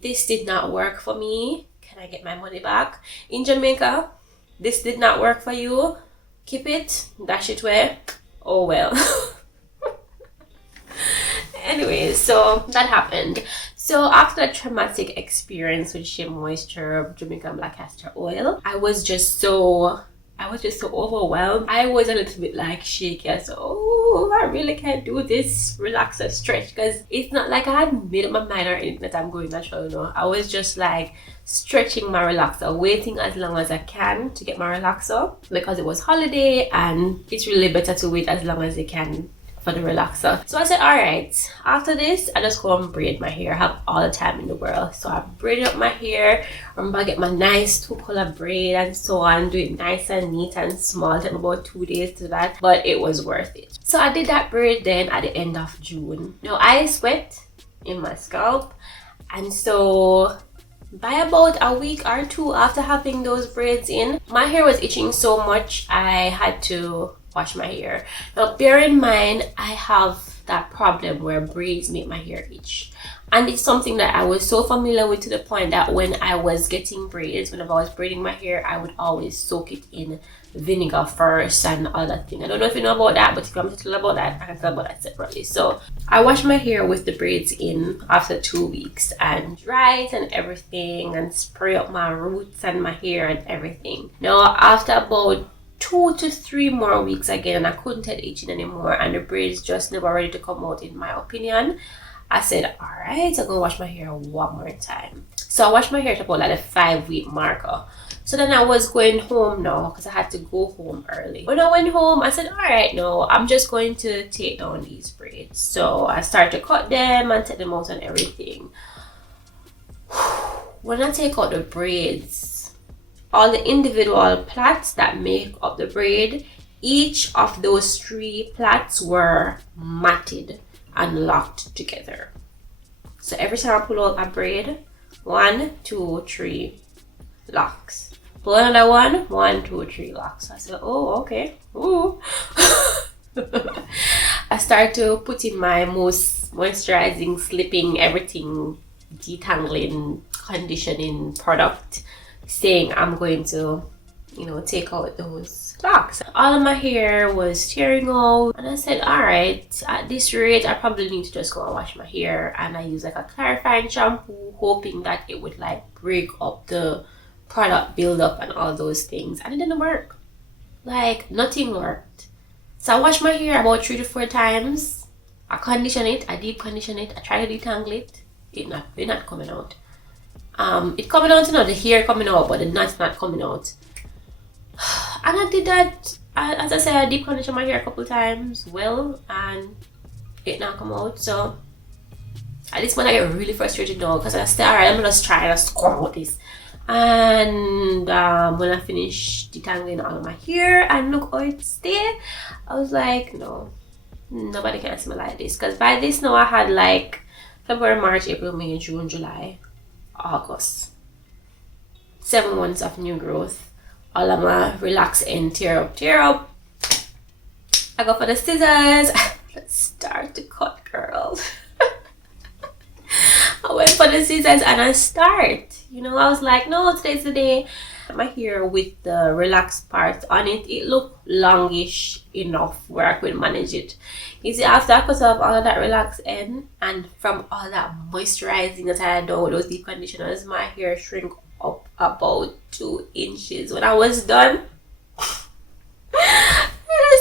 This did not work for me. Can I get my money back? In Jamaica, this did not work for you. Keep it, dash it away. Oh well. Anyways, so that happened. So after that traumatic experience with Shea Moisture Jamaican Black Castor Oil, I was just so overwhelmed. I was a little bit like shaky. I said, oh, I really can't do this relaxer stretch, because it's not like I had made up my mind or anything that I'm going natural, you know. I was just like stretching my relaxer, waiting as long as I can to get my relaxer, because it was holiday and it's really better to wait as long as you can for the relaxer. So I said, all right, after this I just go and braid my hair. I have all the time in the world, so I braided up my hair. Remember, I get my nice 2-color braid and so on, do it nice and neat and small. It took me about 2 days to that, but it was worth it. So I did that braid then at the end of June. Now I sweat in my scalp, and so by about a week or 2 after having those braids in, my hair was itching so much I had to wash my hair. Now bear in mind, I have that problem where braids make my hair itch, and it's something that I was so familiar with, to the point that when I was getting braids, whenever I was braiding my hair, I would always soak it in vinegar first and all that thing. I don't know if you know about that, but if you want me to tell about that, I can tell about that separately. So I washed my hair with the braids in after 2 weeks and dry it and everything, and spray up my roots and my hair and everything. Now after about 2 to 3 more weeks again, and I couldn't take itching anymore, and the braids just never ready to come out, in my opinion, I said, all right, I'm gonna wash my hair one more time. So I washed my hair at about like the 5-week marker. So then I was going home now, because I had to go home early. When I went home, I said, all right, no, I'm just going to take down these braids. So I started to cut them and take them out and everything. When I take out the braids, all the individual plaits that make up the braid, each of those 3 plaits were matted and locked together. So every time I pull out a braid, 1, 2, 3 locks. Pull another one, 1, 2, 3 locks. I said, oh, okay. Ooh. I started to put in my most moisturizing, slipping, everything, detangling, conditioning product, saying I'm going to, you know, take out those locks. All of my hair was tearing out, and I said, all right, at this rate I probably need to just go and wash my hair. And I used like a clarifying shampoo, hoping that it would like break up the product buildup and all those things, and it didn't work. Like nothing worked. So I washed my hair about 3 to 4 times. I condition it, I deep condition it, I try to detangle it. It's not coming out. It coming out, you know, the hair coming out, but the knot's not coming out. And I did that, as I said, I deep conditioned my hair a couple times, well, and it not come out. So at this point I get really frustrated now, because I say, alright, I'm gonna just try to score out this. And when I finished detangling all of my hair and look how it stayed, I was like, no, nobody can see me like this. Because by this now I had like February, March, April, May, June, July, August, 7 months of new growth. All of my relax and tear up. I go for the scissors. Let's start to cut, girl. I went for the scissors and I start. You know, I was like, no, today's the day. My hair with the relaxed part on it, it looked longish enough where I could manage it. You see, after I cut off all of that relaxed end, and from all that moisturizing that I had done with those deep conditioners, my hair shrink up about 2 inches. When I was done, I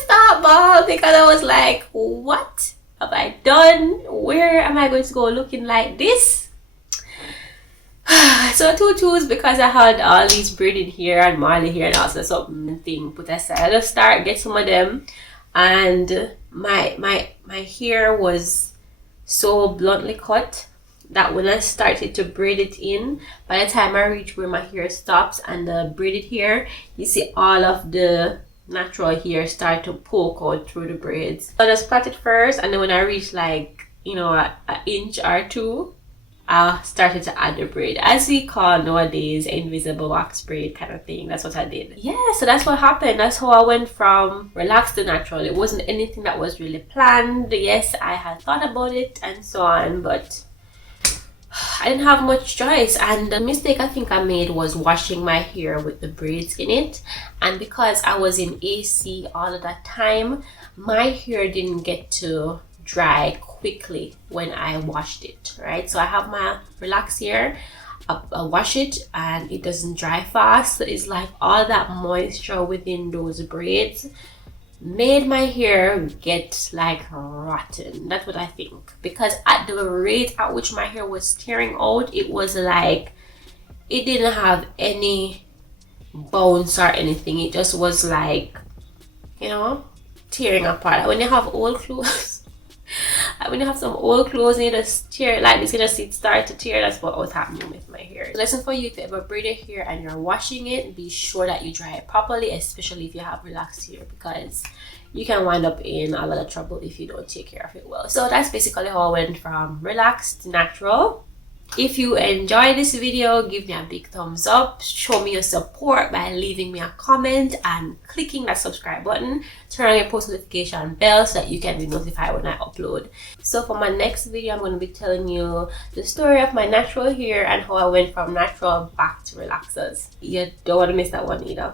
stopped ball, because I was like, what have I done? Where am I going to go looking like this? So tutus, because I had all these braided hair and Marley hair and also something thing put aside, I just start get some of them, and my hair was so bluntly cut that when I started to braid it in, by the time I reach where my hair stops and the braided hair, you see all of the natural hair start to poke out through the braids. So I just plait it first, and then when I reached like, you know, an inch or 2, I started to add the braid, as we call nowadays invisible wax braid kind of thing. That's what I did. Yeah, so that's what happened. That's how I went from relaxed to natural. It wasn't anything that was really planned. Yes, I had thought about it and so on, but I didn't have much choice, and the mistake I think I made was washing my hair with the braids in it. And because I was in AC all of that time, my hair didn't get to dry quickly when I washed it, right? So I have my relaxed hair, I wash it and it doesn't dry fast. So it's like all that moisture within those braids made my hair get like rotten. That's what I think, because at the rate at which my hair was tearing out, it was like it didn't have any bounce or anything. It just was like, you know, tearing apart. When you have old clothes when you have some old clothes and you just tear like this, you just see it start to tear. That's what was happening with my hair. Lesson for you: if you ever braid your hair and you're washing it, be sure that you dry it properly, especially if you have relaxed hair, because you can wind up in a lot of trouble if you don't take care of it well. So that's basically how I went from relaxed to natural. If you enjoyed this video, give me a big thumbs up. Show me your support by leaving me a comment and clicking that subscribe button. Turn on your post notification bell so that you can be notified when I upload. So for my next video, I'm going to be telling you the story of my natural hair and how I went from natural back to relaxers. You don't want to miss that one either.